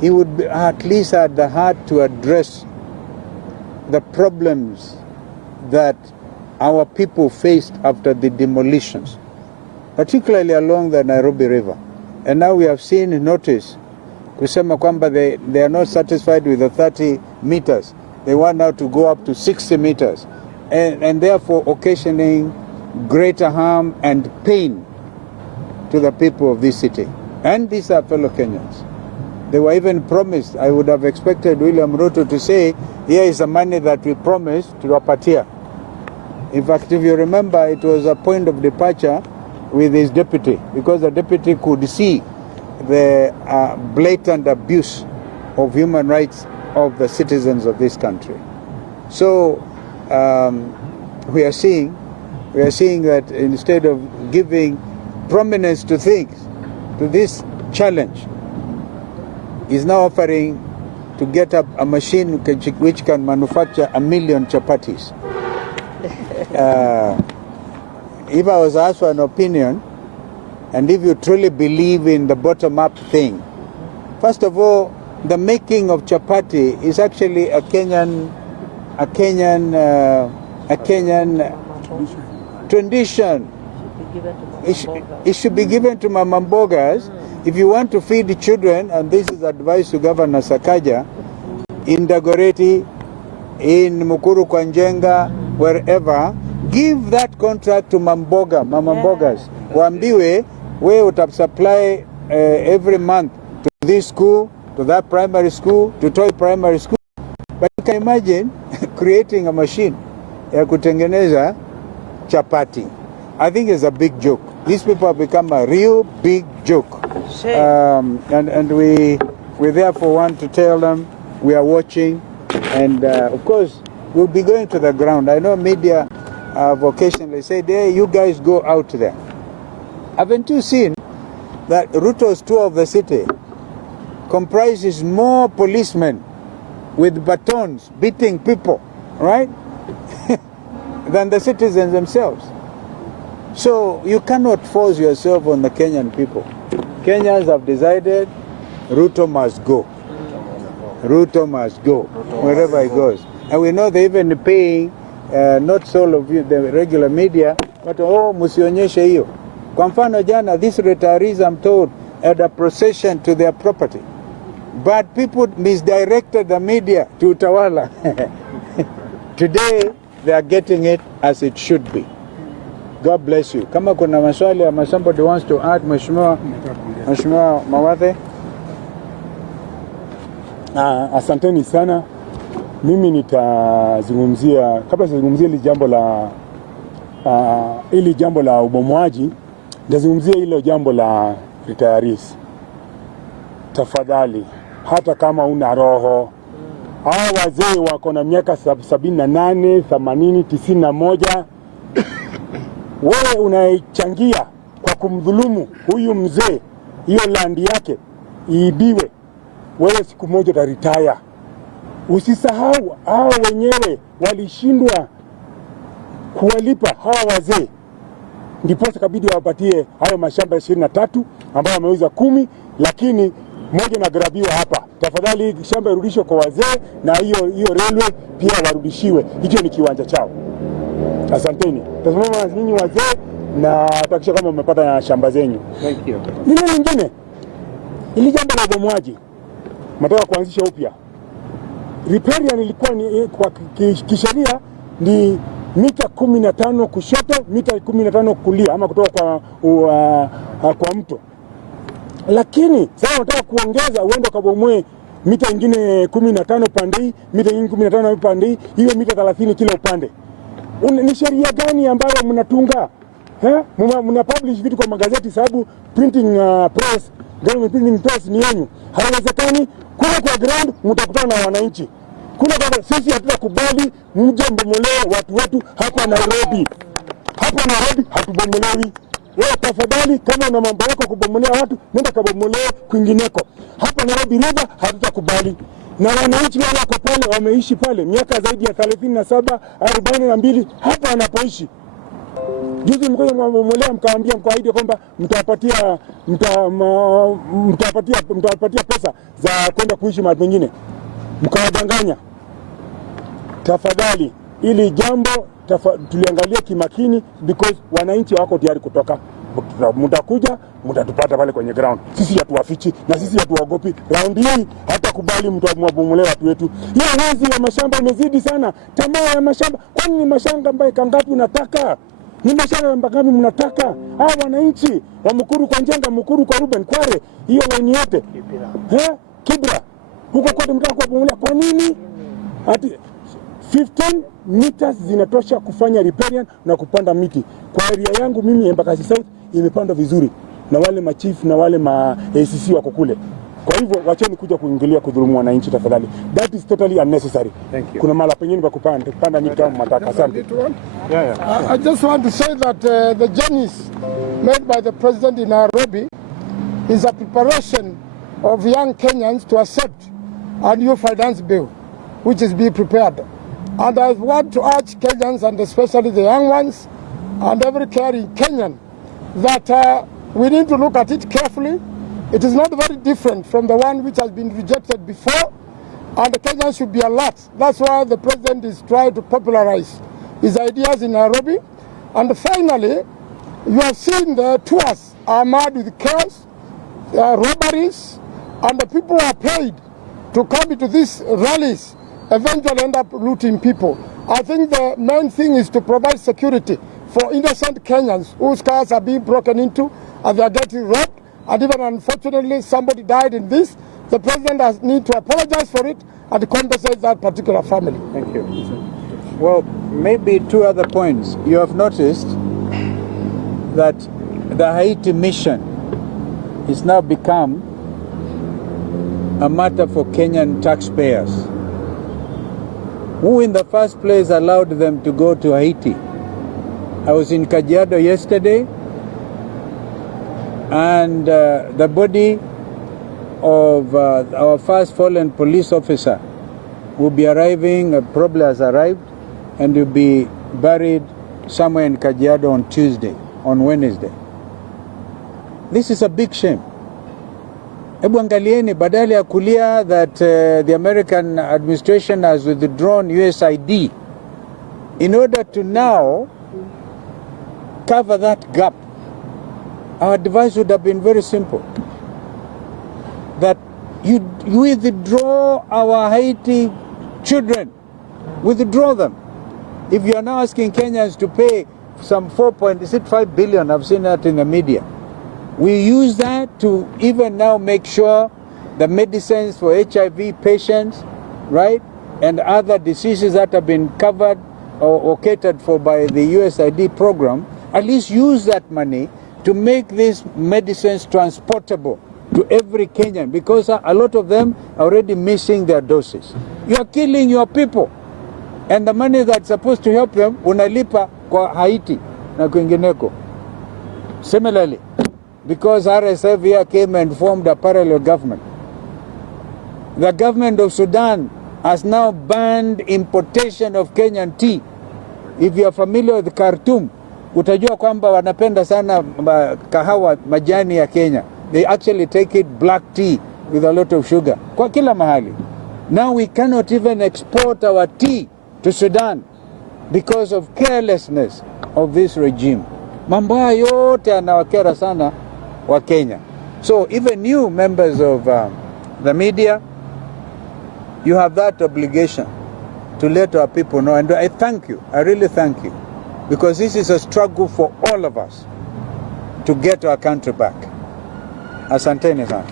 he would be at least at the heart to address the problems that our people faced after the demolitions, particularly along the Nairobi River. And now we have seen notice kusema kwamba they are not satisfied with the 30 meters. They want now to go up to 60 meters and therefore occasioning greater harm and pain to the people of this city. And these are fellow Kenyans. They were even promised, I would have expected William Ruto to say, here is the money that we promised to Wapatia. In fact, if you remember, it was a point of departure with his deputy, because the deputy could see the blatant abuse of human rights of the citizens of this country. So we are seeing that instead of giving prominence to things, to this challenge, is now offering to get up a machine which can manufacture 1 million chapatis. If I was asked for an opinion, and if you truly believe in the bottom-up thing, first of all, the making of chapati is actually a Kenyan tradition. It should be given to mamambogas. If you want to feed the children, and this is advice to Governor Sakaja, in Dagoretti, in Mukuru Kwanjenga, wherever, give that contract to mamambogas. Waambiwe, we would supply every month to this school, to that primary school, to Toy Primary School. But you can imagine creating a machine ya kutengeneza chapati. I think it's a big joke. These people have become a real big joke. And we therefore want to tell them we are watching, and of course we'll be going to the ground. I know media occasionally say, hey, you guys go out there. Haven't you seen that Ruto's tour of the city comprises more policemen with batons beating people, right, than the citizens themselves? So you cannot force yourself on the Kenyan people. Kenyans have decided Ruto must go. Ruto must go wherever he goes. And we know they even paying not all of you, the regular media, but musionyeshe hiyo. Kwa mfano jana, these retirees, I'm told, had a procession to their property. But people misdirected the media to Utawala. Today, they are getting it as it should be. God bless you. Kama kuna maswali ama somebody wants to add, Mheshimiwa Mawathe. Asanteni sana. Mimi nitazungumzia, kabla sijazungumzia ili jambo la ubomoaji, nitazungumzia hilo jambo la retirees. Tafadhali, hata kama una roho, hawa wazee wako na miaka 78, 80, 91, wewe unaichangia kwa kumdhulumu huyu mzee, hiyo land yake iibiwe, wewe siku moja utaretire. Usisahau hao wenyewe walishindwa kuwalipa hawa wazee, ndipo kabidi wapatie hayo mashamba 23 ambayo wameuza 10, lakini moja na grabiwa hapa. Tafadhali shamba irudishwe kwa wazee, na hiyo railway pia warudishiwe. Hicho ni kiwanja chao. Asanteni. Tazamama nyinyi wazee, na takisha kama umepata shamba zenyu. Thank you. Nini lingine? Ili jambo la ubomoaji nataka kuanzisha upya. Riparian ilikuwa ni kwa kisheria ni mita 15 kushoto, mita 15 kulia, ama kutoka kwa mto. Lakini sasa nataka kuongeza, uende kabomoe mita nyingine 15 pande, mita nyingine 15 pande, hiyo mita 30 kila upande. Ni sheria gani ambayo mnatunga? Mna publish vitu kwa magazeti sababu printing press, government printing press ni yenu. Haiwezekani. Kule kwa ground mtakutana na wananchi. Kule kwa sisi hatutakubali mje mbomolee watu wetu hapa Nairobi. Hapa Nairobi hatubomolewi. Wewe tafadhali, kama una mambo yako kubomolea watu, nenda kabomolee kwingineko. Hapa Nairobi River hatutakubali. Na wananchi wale wako pale, wameishi pale miaka zaidi ya 37, 42 hapa wanapoishi. Juzi mkoja mwamolea mkaambia mkaahidi kwamba mtawapatia pesa za kwenda kuishi mahali pengine. Mkawadanganya. Tafadhali ili jambo tuliangalia kimakini because wananchi wako tayari kutoka. Mtakuja, mtatupata pale kwenye ground. Sisi hatuwafichi na sisi hatuwaogopi. Round hii hata kubali mtu mwabomolea watu wetu. Hiyo wizi ya mashamba imezidi sana. Tamaa ya mashamba. Kwani ni mashamba ambaye kangapi unataka? Ni mashamba ngapi mnataka? Hao wananchi wa Mukuru kwa Njenga, Mukuru kwa Ruben, Kware, hiyo laini yote. Kibra. Huko kwa mtaka kuwabomolea kwa nini? Ati 15 meters zinatosha kufanya riparian na kupanda miti. Kwa area yangu mimi Embakasi South imepandwa vizuri na wale machifu na wale ACC wako kule. Kwa hivyo wacheni kuja kuingilia kudhulumu wananchi tafadhali. That is totally unnecessary. Kuna mala pengine pa kupanda miti kama mataka. Asante. I just want to say that the journeys made by the president in Nairobi is a preparation of young Kenyans to accept a new finance bill, which is being prepared. And I want to urge Kenyans, and especially the young ones, and every caring Kenyan, that we need to look at it carefully. It is not very different from the one which has been rejected before, and the Kenyans should be alert. That's why the president is trying to popularize his ideas in Nairobi. And finally, you have seen the tours are mad with chaos, robberies, and the people are paid to come into these rallies eventually end up looting people. I think the main thing is to provide security for innocent Kenyans whose cars are being broken into and they are getting robbed, and even unfortunately somebody died in this. The president has need to apologize for it and compensate that particular family. Thank you. Well, maybe two other points. You have noticed that the Haiti mission has now become a matter for Kenyan taxpayers. Who in the first place allowed them to go to Haiti? I was in Kajiado yesterday, and the body of our first fallen police officer will be arriving, probably has arrived, and will be buried somewhere in Kajiado on Wednesday. This is a big shame. Hebu angalieni, badala ya kulia that the American administration has withdrawn USAID in order to now cover that gap. Our advice would have been very simple. That you withdraw our Haiti children. Withdraw them. If you are now asking Kenyans to pay some 4.5 billion, I've seen that in the media. We use that to even now make sure the medicines for HIV patients, right, and other diseases that have been covered or catered for by the USAID program, at least use that money to make these medicines transportable to every Kenyan, because a lot of them are already missing their doses. You are killing your people, and the money that's supposed to help them unalipa kwa Haiti na kwingineko. Similarly, because RSF here came and formed a parallel government, the government of Sudan has now banned importation of Kenyan tea. If you are familiar with Khartoum, utajua kwamba wanapenda sana kahawa majani ya Kenya. They actually take it black tea with a lot of sugar. Kwa kila mahali. Now we cannot even export our tea to Sudan because of carelessness of this regime. Mambo yote yanawakera sana wa Kenya. So even you members of the media, you have that obligation to let our people know. And I thank you. I really thank you. Because this is a struggle for all of us to get our country back. Asanteni sana.